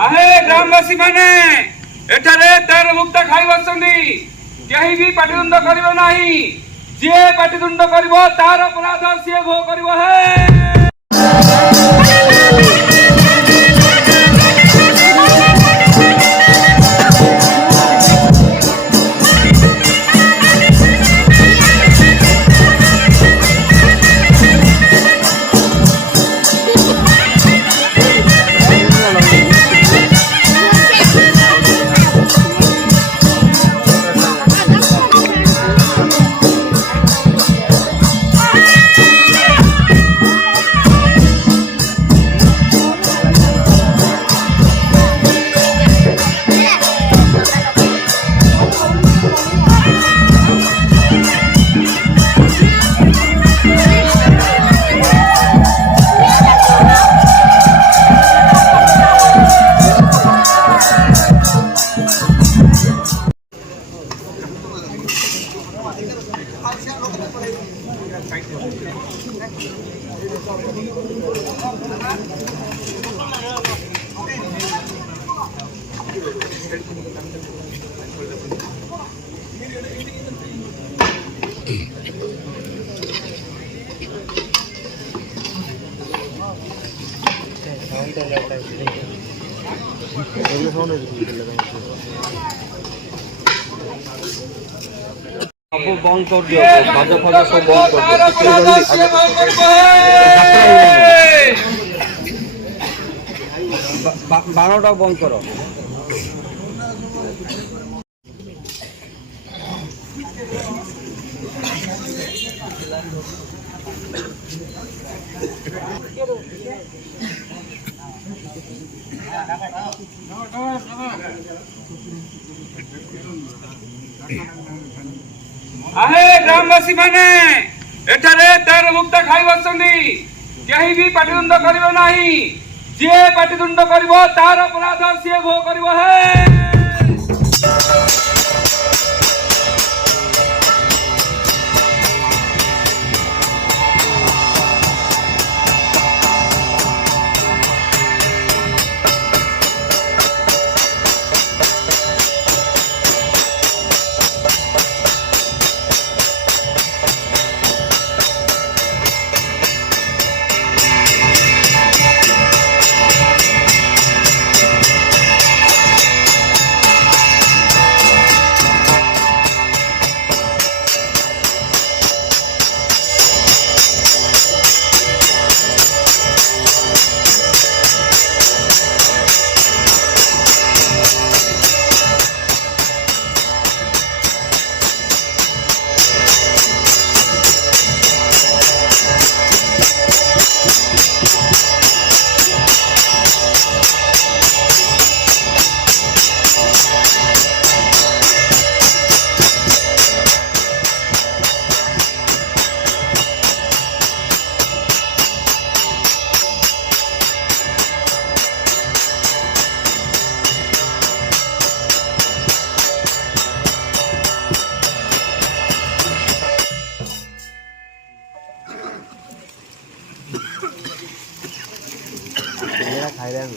आहे ग्रामवासी माने एठारे तेर मुक्त खाई बसंदी केही भी पाटिदुंड करिवो नाही जे पाटिदुंड करिवो तार अपराध से भो करिवो है। बंद कर दियो मजा फजा सब बंद कर 12टा बंद करो। आहे ग्रामवासी माने एठारे तेर मुक्त खाई बसंदी केही भी पाटिदुंड करिवो नाही जे पाटिदुंड करिवो तार अपराध से भो करिवो है। खाई रहे हैं